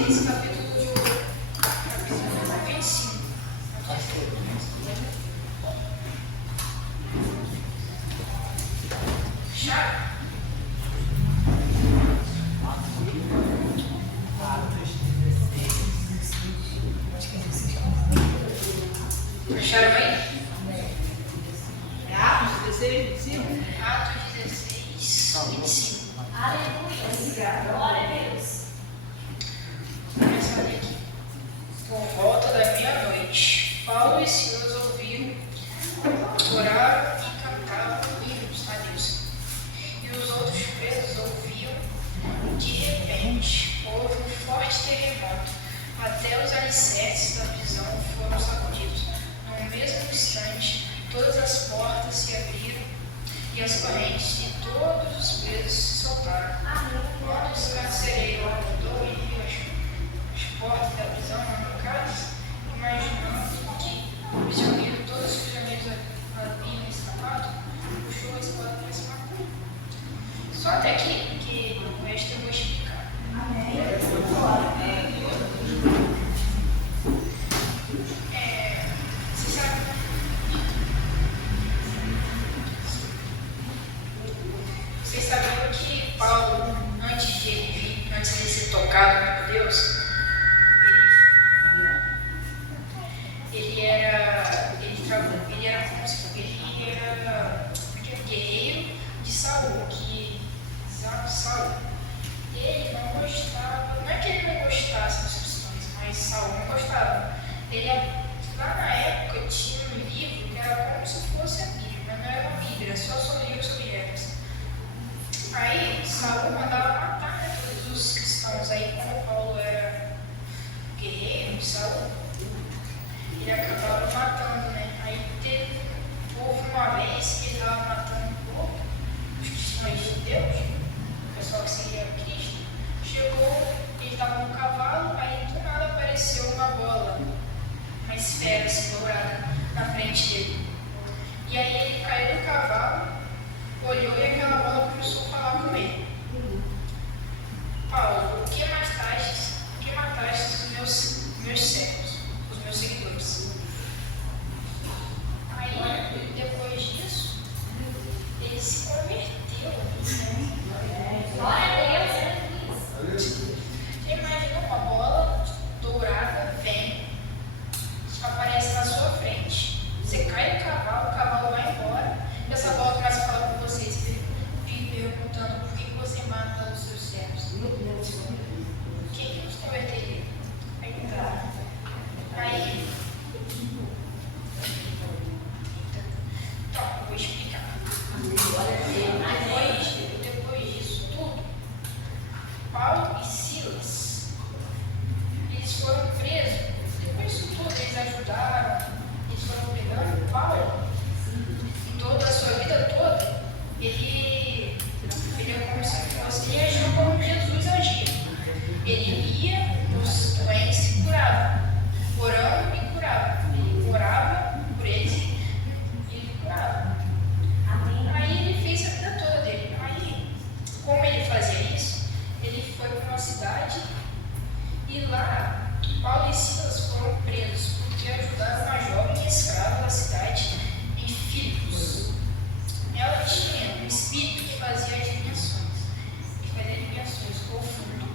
Filipenses, capítulo 25. Já? Acharam aí? Atos 16, 25. Atos 16, 25. Aleluia. Glória a Deus. Começa a ler aqui. Por volta da meia-noite, Paulo e Silas ouviram, oraram e cantavam hinos a Deus. E os outros presos ouviam. De repente, houve um forte terremoto. Até os alicerces da prisão foram sacudidos. No mesmo instante, todas as portas se abriram e as correntes de todos os presos se soltaram. Quando o carcereiro acordou e viu as portas da prisão arrancadas, imaginando que o prisioneiro, todos os prisioneiros haviam escapado, puxou a espada para se matar. Só até aqui, que o resto eu vou explicar. Vocês sabiam que Paulo, antes de ser tocado por Deus, ele era guerreiro de Saul, Saul. Ele não gostava, não é que ele não gostasse dos cristãos, mas Saul não gostava. Lá na época tinha um livro que era como se fosse a Bíblia, mas não era uma Bíblia, era só sobre livros sobre regras. Aí Saul mandava matar todos os cristãos. Aí quando Paulo era guerreiro de Saul, ele acabava matando, né? Aí houve uma vez que ele estava matando um pouco os cristãos de Deus, o pessoal que seguia Cristo. Chegou, ele estava no cavalo, aí do nada apareceu uma bola, uma esfera assim, dourada na frente dele. E aí ele caiu do cavalo, olhou e aquela bola começou a falar com ele. Paulo, por que mataste os meus servos, os meus seguidores? Aí, depois disso, ele se converteu. Glória a Deus. Você imagina uma bola dourada vem, aparece na sua frente, você cai do cavalo, o cavalo vai embora, e essa bola começa a falar com vocês, perguntando por que você mata os seus servos. Quem que nos converteria? Aí, então, eu vou explicar. Depois disso tudo, Paulo e Silas, eles foram presos. Depois disso tudo, eles ajudaram, eles foram pegando Paulo. Em toda a sua vida toda, ele é como se fosse, ele agiu como Jesus agia. Ele ia nos doentes e curava, orando e curava. Ele orava por eles e ele curava. Aí ele fez a vida toda dele. Aí, como ele fazia isso, ele foi para uma cidade e lá Paulo e Silas foram presos porque ajudaram uma jovem escrava da cidade em Filipos. Ela tinha um espírito que fazia adivinhações profundas.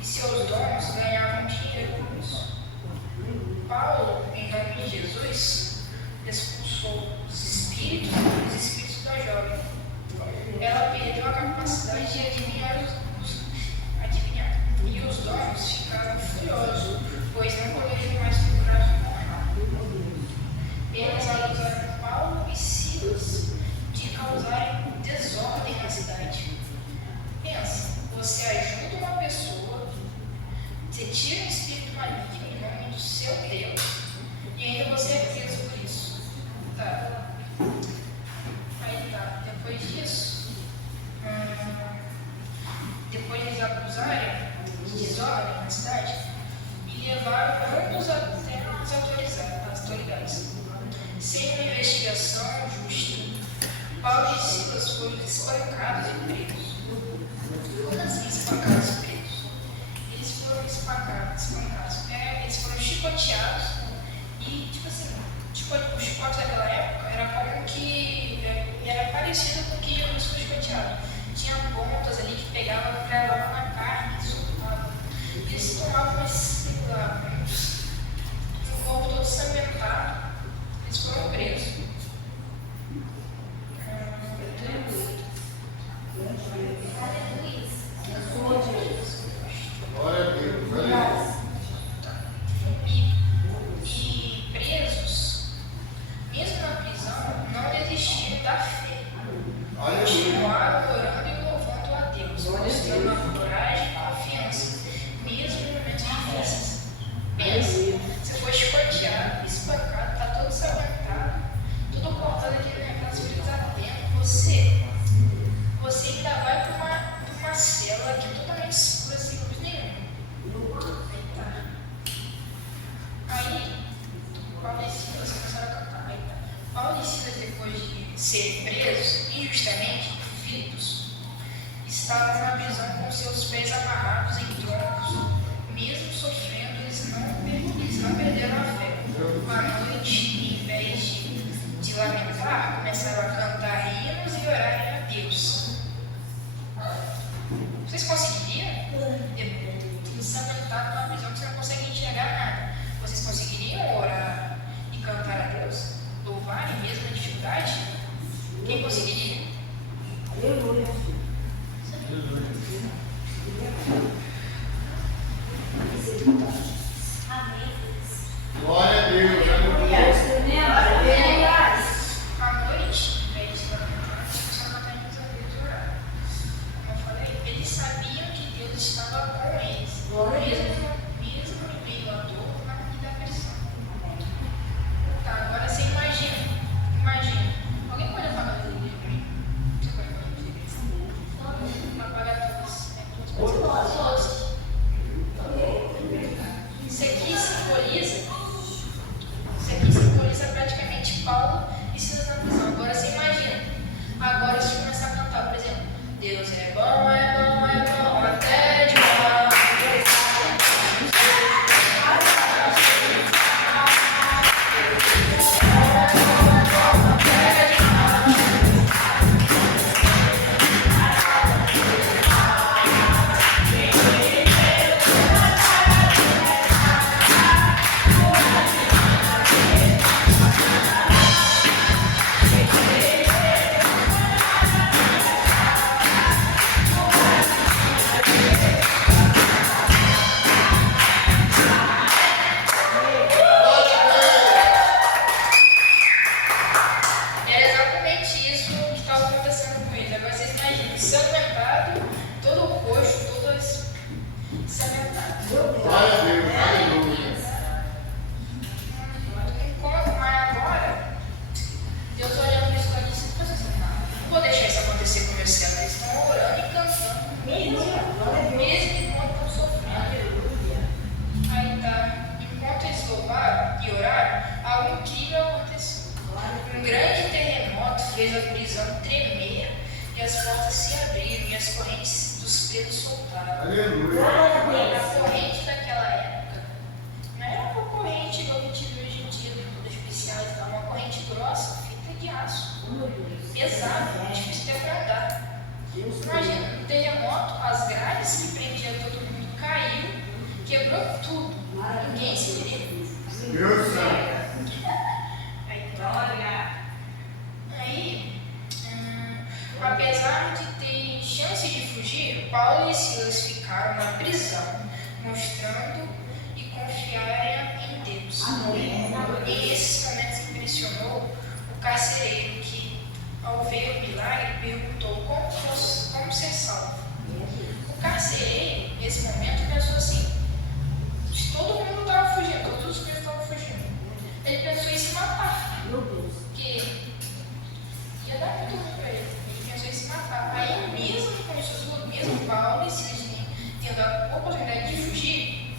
E seus dons ganhavam dinheiro com isso. Paulo, em nome de Jesus, expulsou os espíritos da jovem. Ela perdeu a capacidade de adivinhar. E os dons ficaram furiosos, pois não poderiam mais procurar honrar. Eles acusaram Paulo e Silas de causarem desordem na cidade. Pensa, você ajuda uma pessoa, você tira um espírito maligno em nome do seu Deus e ainda você é preso por isso. Tá. Aí tá. Depois disso, depois de eles acusarem de desordem na cidade e levaram ambos até as autoridades. Sem uma investigação justa, Paulo e Silas foram espancados e presos. Como assim espancados e presos? Eles foram espancados. Eles foram chicoteados e, tipo assim, o chicote daquela época era como que era parecido com o que Jesus foi chicoteado. Tinha pontas ali que pegavam pra lá na carne e soltavam. Eles tomavam esse o corpo todo sangrentado, eles foram presos. Glória a Deus, aleluia. E presos, mesmo na prisão, não desistiram da fé. Continuaram orando e louvando a Deus, mostrando a coragem e confiança, mesmo em momentos difíceis. Pensa, você foi chicoteado, espancado, está todo sangrentado, tudo cortado aqui naquelas feridas ardendo. Você ainda vai para uma cela que é totalmente escura, sem luz nenhuma. Aí, Paulo e Silas começaram a cantar. Paulo e Silas, depois de serem presos, injustamente, convictos, estavam na prisão com seus pés amarrados em troncos. Mesmo sofrendo, eles não perderam a fé. À noite, em vez de lamentar, começaram a cantar hinos e orarem a Deus. Vocês conseguiriam? Sangrentado numa prisão que você não consegue enxergar nada. Vocês conseguiriam orar e cantar a Deus? Louvarem mesmo na dificuldade? Quem conseguiria? Aleluia. Glória a Deus, aleluia. À noite, em vez de lamentar, só cantar hinos a Deus e orar. Como eu falei, eles sabiam que Deus estava com eles, mesmo em meio à dor e da pressão. Tá, agora você imagina. Alguém pode apagar a luz para mim? Você pode apagar a luz? Apagar todas. Isso aqui simboliza praticamente Paulo e Silas na prisão. Agora você imagina. Agora se começar a cantar, por exemplo, Deus é bom, até demais. Era exatamente isso que estava acontecendo com eles. Agora vocês imaginem, sangrentado, todo o rosto, todo sangrentado. Glória a Deus, aleluia. Mas agora, Deus olhando isso e disse, não vou deixar isso acontecer com meus servos. Eles estão orando e cantando, mesmo enquanto estão sofrendo. Aí tá, enquanto eles louvaram e oraram, algo incrível aconteceu. Um grande terremoto fez a prisão tremer e as portas se abriram e as correntes dos presos soltaram. Aleluia. A corrente daquela época não era uma corrente igual que a gente vê hoje em dia, toda especial e tal, uma corrente grossa, feita de aço, pesada, difícil de andar. Imagina, um terremoto, as grades que prendiam todo mundo caiu, quebrou tudo, ninguém se virou. Deus santo. Aí, apesar de ter chance de fugir, Paulo e Silas ficaram na prisão, mostrando e confiarem em Deus. E esses momentos impressionou o carcereiro que, ao ver o milagre, perguntou como ser salvo. O carcereiro, nesse momento, pensou assim: todo mundo estava fugindo, todos os presos estavam fugindo. Ele pensou em se matar. Porque ia dar muito ruim para ele. Ele pensou em se matar. Aí, mesmo com isso tudo, mesmo Paulo e Silas tendo a oportunidade de fugir,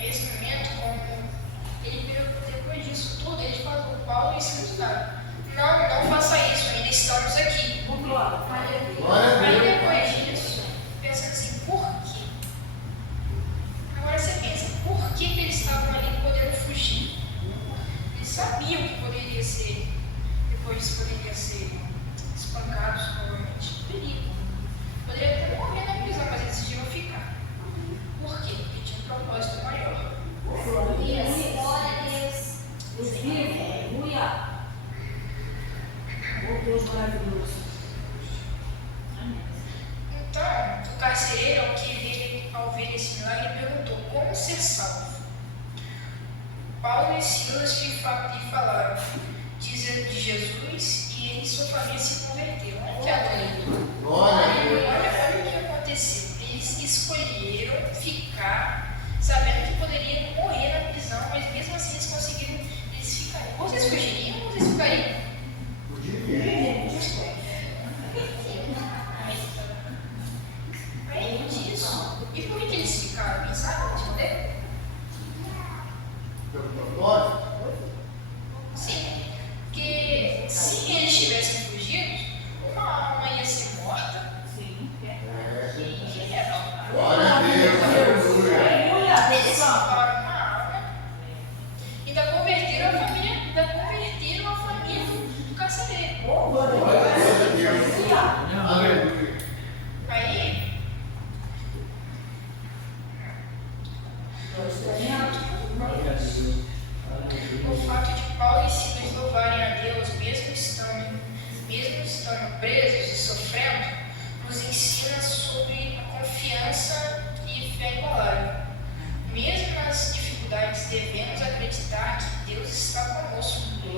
nesse momento, depois disso tudo, ele falou: Paulo e Silas, não faça isso, ainda estamos aqui. Glória a Aí, Deus. depois disso, pensando assim: Paulo e Silas lhe falaram de Jesus e ele e sua família se converteram. Olha que agonia. Glória a Deus. Olha o que aconteceu. Eles escolheram ficar sabendo que poderiam morrer na prisão, mas mesmo assim eles conseguiram, eles ficaram. Vocês fugiriam ou vocês ficariam? Aí disso. E por que eles ficaram? Pensaram em responder? Pelo propósito? Sim. Porque se eles tivessem fugido, uma alma ia ser morta. E ia não. Glória a Deus. Aleluia. Eles salvaram uma alma. Ainda converteram a família do carcereiro. Glória a Deus. Aleluia. Aí, o fato de Paulo e Silas louvarem a Deus, mesmo estando presos e sofrendo, nos ensina sobre a confiança e fé inabalável. Mesmo nas dificuldades, devemos acreditar que Deus está conosco e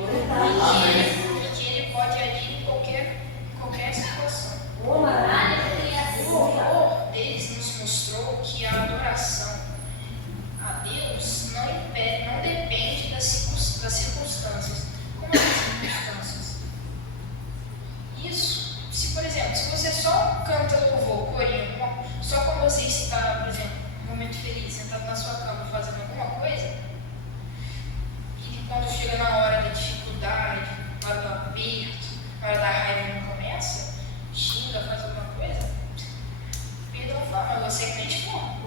que Ele pode agir em qualquer situação. O amor deles nos mostrou que a adoração a Deus não depende das circunstâncias. Como as circunstâncias? Isso, se por exemplo, se você só canta louvor, corinho, só quando você está, por exemplo, num momento feliz, sentado na sua cama fazendo alguma coisa, e quando chega na hora da dificuldade, na hora do aperto, na hora da raiva não começa, xinga, faz alguma coisa, perdão fala, mas você é crente bom.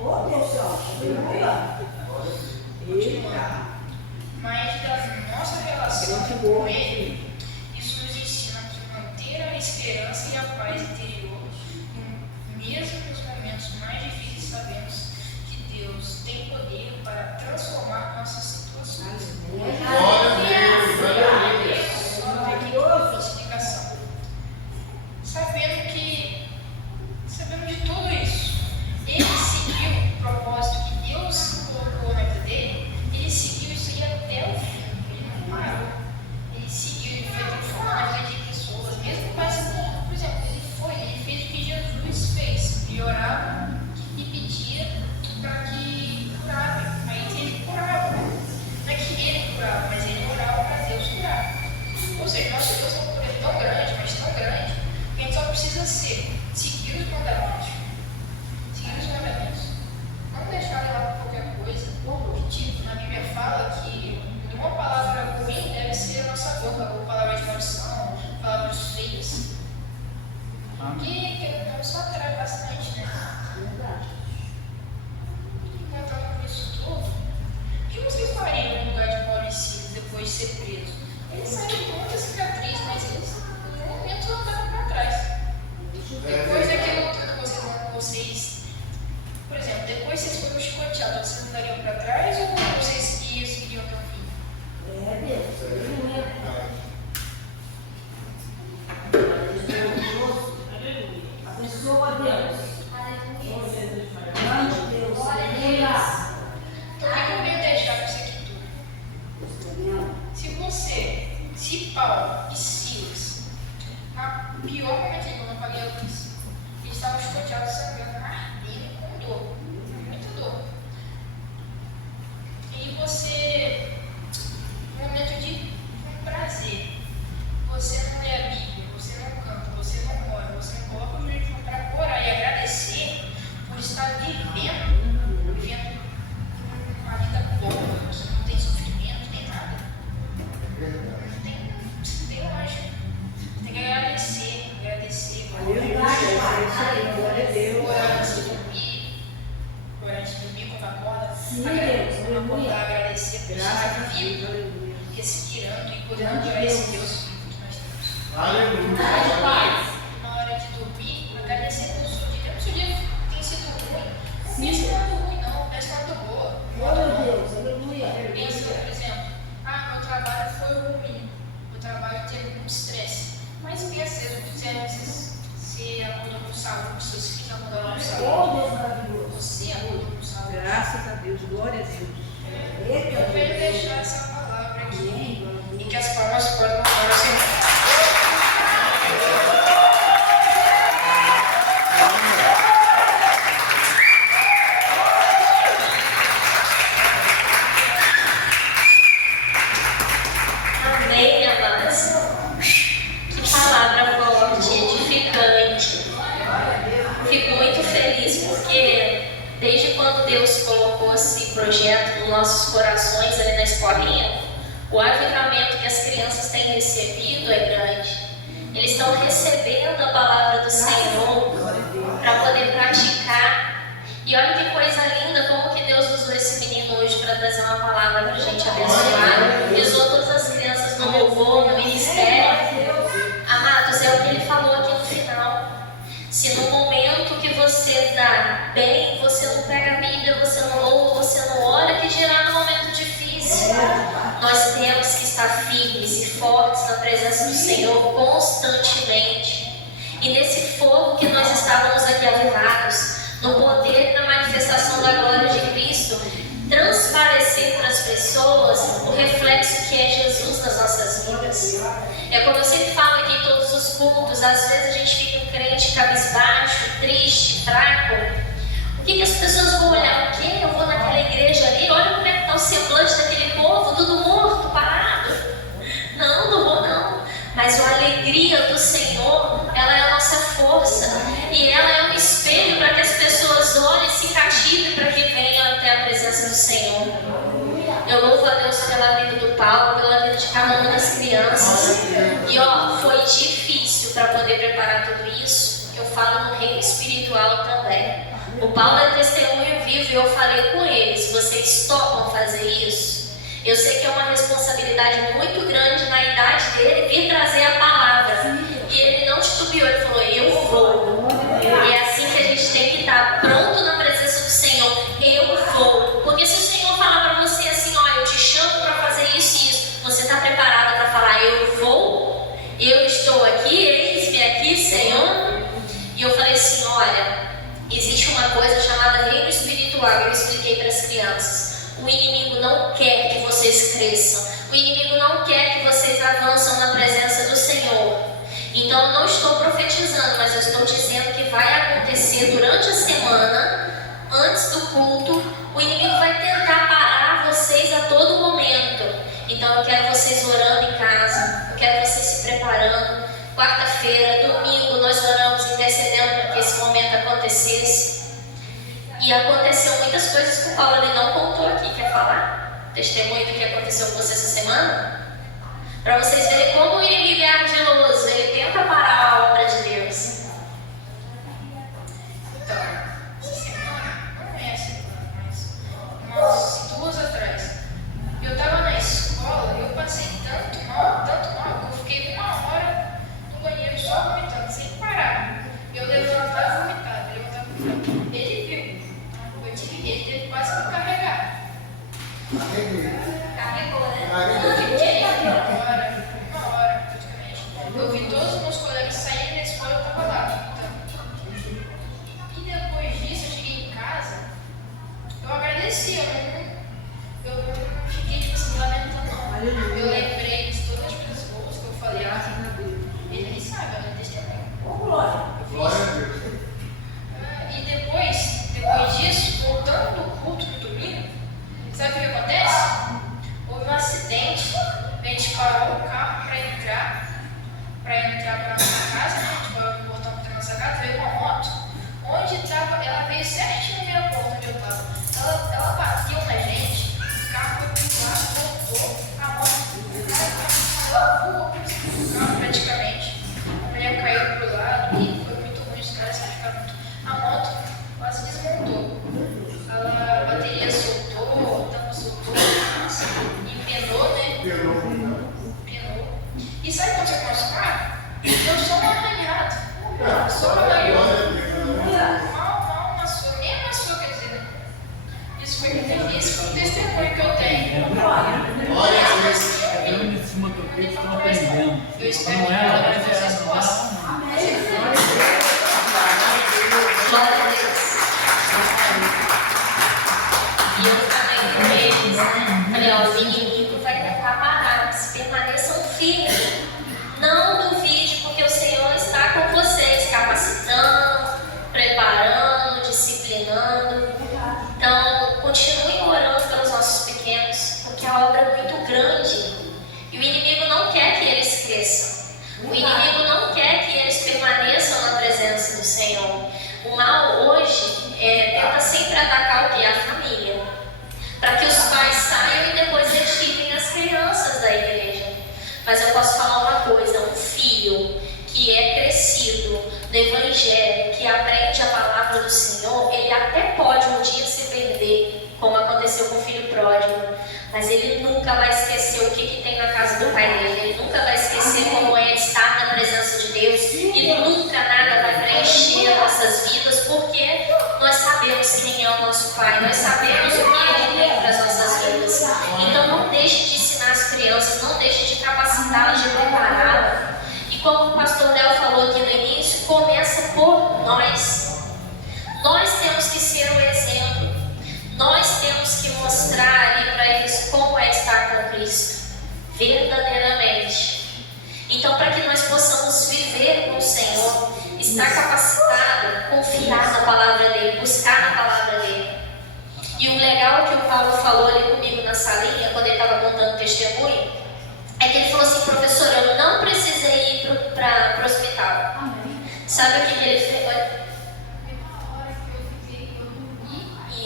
Mas da nossa relação com Ele, isso nos ensina que manter a esperança e a paz interior, mesmo nos momentos mais difíceis, sabemos que Deus tem poder para transformar nossas situações. Glória a Deus. Só aqui uma explicação. Sabendo de tudo isso, ele seguiu o propósito que Deus colocou na vida dele, ele seguiu isso aí até o fim, ele não parou. Ele seguiu, ele foi transformando a vida de pessoas, mesmo passando, por exemplo, ele fez o que Jesus fez, ele orava e pedia para que curava, aí ele curava, não é que ele curava, mas ele orava para Deus curar. Ou seja, nosso Deus é um poder tão grande, mas tão grande, que a gente só precisa seguir os mandamentos. Não deixar levar por qualquer coisa. Tipo, na Bíblia fala que nenhuma palavra ruim deve ser a nossa boca, ou palavras de maldição, palavras feias. Que só atrai bastante, né? E contando com isso tudo, o que vocês fariam no lugar de Paulo e Silas depois de ser preso? Eles saíram com muita cicatriz, mas eles em nenhum momento andaram para trás. Depois daquilo tudo vocês, por exemplo, depois vocês foram chicoteados, vocês andariam para trás ou vocês seguiriam até o fim? Abençoa Deus. Deus. Então, o que eu venho deixar com isso aqui tudo? Se Paulo e Silas, na pior momento que eu não paguei a luz, eles estavam chicoteados, sangrando, ardendo, com dor, muita dor. E você, no momento de prazer, você não lê a Bíblia, você não canta, você não ora, você não coloca o joelho para orar e agradecer por estar vivendo uma vida boa, você não tem sofrimento, nem nada. Não tem lógica. Tem que agradecer. Glória a Deus. Orar antes de dormir, quando acorda. Sim, Acordar, aleluia. agradecer por estar vivo, respirando e podendo adorar esse Deus que nós temos. Aleluia. Na hora de dormir, agradecer pelo seu dia. O seu dia tem sido ruim. Não pense no lado ruim, não. Pense no lado boa. Glória a Deus. Aleluia. Pensa, por exemplo, meu trabalho foi ruim. Meu trabalho teve muito estresse. Mas pensa, você acordou com saúde, seus filhos acordaram com saúde. Deus maravilhoso. Você acordou com saúde. Graças a Deus, glória a Deus. Eu venho deixar essa palavra. desde quando Deus colocou esse projeto nos nossos corações ali na escolinha, o avivamento que as crianças têm recebido é grande. Eles estão recebendo a palavra do Senhor para poder praticar. E olha que coisa linda, como que Deus usou esse menino hoje para trazer uma palavra para a gente abençoar. E usou todas as crianças no louvor, no ministério. Amados, é o que ele falou aqui no final. Se no momento que você está bem, você não pega a Bíblia, você não louva, você não ora, que dirá no momento difícil. Nós temos que estar firmes e fortes na presença do Senhor constantemente. E nesse fogo que nós estávamos aqui avivados, no poder e na manifestação da glória de Cristo, transparecer para as pessoas o reflexo que é Jesus nas nossas vidas. É como eu sempre falo aqui em todos os cultos, às vezes a gente fica um crente cabisbaixo, triste, fraco. O que as pessoas vão olhar? O quê? Eu vou naquela igreja ali, olha como é que está o semblante daquele povo, tudo morto, parado. Não vou não. Mas a alegria do Senhor, ela é a nossa força. E ela é um espelho para que as pessoas olhem e se cativem para que venham até a presença do Senhor. Eu louvo a Deus pela vida do Paulo, pela vida de cada uma das crianças. E foi difícil para poder preparar tudo isso. Eu falo no reino espiritual também. O Paulo é testemunho vivo e eu falei com eles: vocês topam fazer isso? Eu sei que é uma responsabilidade muito grande na idade dele vir trazer a palavra. E ele não titubeou, ele falou: eu vou. E é assim que a gente tem que estar pronto na presença do Senhor. Eu vou. Porque se o Senhor falar para você assim: eu te chamo para fazer isso e isso, você está preparado para falar: eu vou? Eu estou aqui, eis-me aqui, Senhor. E eu falei assim: olha, existe uma coisa chamada reino espiritual. Eu expliquei para as crianças. O inimigo não quer que vocês cresçam. O inimigo não quer que vocês avançam na presença do Senhor. Então eu não estou profetizando, mas eu estou dizendo que vai acontecer durante a semana, antes do culto. O inimigo vai tentar parar vocês a todo momento. Então eu quero vocês orando em casa. Eu quero vocês se preparando. Quarta-feira, domingo, nós oramos intercedendo para que esse momento acontecesse. E aconteceu muitas coisas que o Paulo ele não contou aqui. Quer falar? Testemunho do que aconteceu com você essa semana? Para vocês verem como o inimigo é ardiloso. Ele tenta parar a obra de Deus. Então, essa semana, não é essa semana, mas umas 2 atrás, eu estava na escola e eu passei tanto mal, que eu fiquei 1 hora no banheiro só vomitando, sem parar. Eu levantava e vomitava. Ele viu. Ele teve quase que me carregar. Carregou, né? Eu fiquei 1 hora praticamente. Eu vi todos os meus colegas saírem da escola e eu estava lá. E depois disso, eu cheguei em casa, eu agradeci. Eu não fiquei tipo assim, lamentando, não. Eu lembrei de todas as coisas boas que eu falei. Ele sabe, ela é testemunho. Glória a Deus. E depois disso, voltando do culto no domingo, sabe o que acontece? Houve um acidente, a gente parou o carro para entrar para nossa casa, né? A gente parou no portão para nossa casa, veio uma moto, onde estava, ela veio certinho na minha porta onde eu estava. Ela bateu na gente, o carro foi pro lado, voltou, a moto voou pro carro praticamente. A mulher caiu pro lado e foi muito ruim, os caras ficaram muito. A moto quase desmontou. A bateria soltou, a tampa soltou, empenou, né? Empenou. E sabe quando você começa o carro? Eu sou um arranhado. Só arranhado. Mal amassou. Nem amassou, quer dizer. Isso foi um testemunho que eu tenho. Eu espero que ela vocês possam. Glória a Deus. E eu falei com eles, né? Falei: o inimigo vai tentar parar, permaneçam firmes. Não duvide, porque o Senhor está com vocês, capacitando, preparando, disciplinando. Então, continuem orando pelos nossos pequenos, porque a obra é muito grande. E o inimigo não quer que eles cresçam. O inimigo não quer que eles permaneçam na presença do Senhor. O mal hoje tenta sempre atacar nunca vai esquecer o que tem na casa do pai dele. Ele nunca vai esquecer como é estar na presença de Deus. E nunca nada vai preencher nossas vidas, porque nós sabemos quem é o nosso pai. Nós sabemos o que ele tem para as nossas vidas. Então não deixe de ensinar as crianças, não deixe de capacitá-las, de prepará-las. E como o pastor Léo falou aqui no início, começa por nós. Nós temos que ser o exemplo. Nós temos que mostrar ali para eles como é estar com Cristo, verdadeiramente. Então, para que nós possamos viver com o Senhor, estar capacitado, confiar na palavra dele, buscar na palavra dele. E o legal que o Paulo falou ali comigo na salinha, quando ele estava contando testemunho, é que ele falou assim: professor, eu não precisei ir para o hospital. Sabe o que ele fez?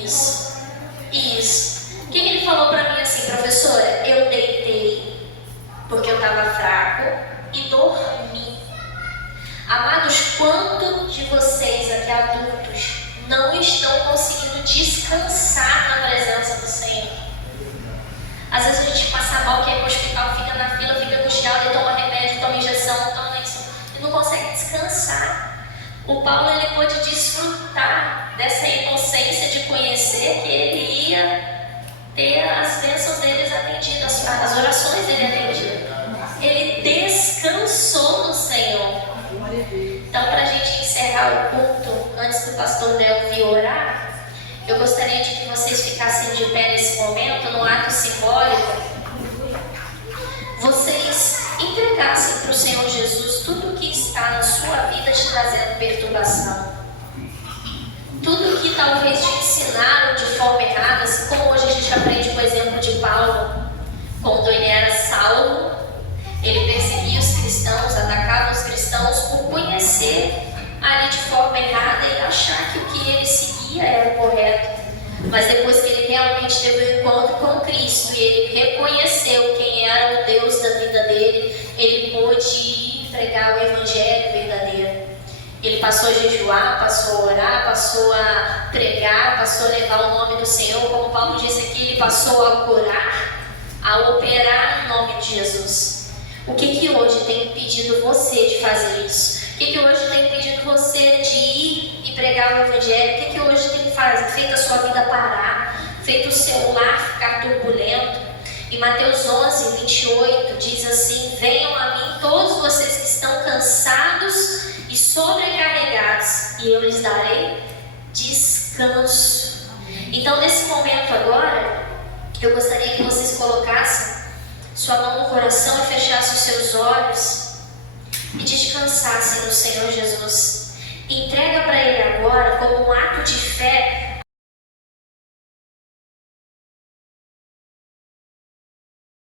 Isso. O que ele falou para mim assim: professora, eu deitei porque eu estava fraco e dormi. Amados, quantos de vocês aqui adultos não estão conseguindo descansar na presença do Senhor? Às vezes a gente passa mal, quer ir para o hospital, fica na fila, fica angustiado, e toma remédio, toma injeção, toma isso, e não consegue descansar. O Paulo, ele pôde desfrutar dessa inocência de conhecer que ele ia ter as bênçãos deles atendidas, as orações dele atendidas. Ele descansou no Senhor. Então, para a gente encerrar o culto, antes do pastor Léo vir orar, eu gostaria de que vocês ficassem de pé nesse momento, no ato simbólico. Vocês entregassem para o Senhor Jesus tudo que está na sua vida te trazendo perturbação. Tudo que talvez te ensinaram de forma errada, assim como hoje a gente aprende com o exemplo de Paulo. Quando ele era Saulo, ele perseguia os cristãos, atacava os cristãos por conhecer ali de forma errada e achar que o que ele seguia era o correto. Mas depois que ele realmente teve um encontro com Cristo e ele reconheceu quem era o Deus da vida dele, ele pôde ir pregar o evangelho verdadeiro. Ele passou a jejuar, passou a orar, passou a pregar, passou a levar o nome do Senhor. Como Paulo disse aqui, ele passou a curar, a operar no nome de Jesus. O que hoje tem impedido você de fazer isso? O que hoje tem impedido você de ir e pregar o evangelho? O que hoje tem feito a sua vida parar, feito o seu lar ficar turbulento? Em Mateus 11, 28 diz assim: venham a mim todos vocês que estão cansados e sobrecarregados, e eu lhes darei descanso. Então, nesse momento agora, eu gostaria que vocês colocassem sua mão no coração e fechassem os seus olhos e descansassem no Senhor Jesus. Entrega para Ele agora, como um ato de fé,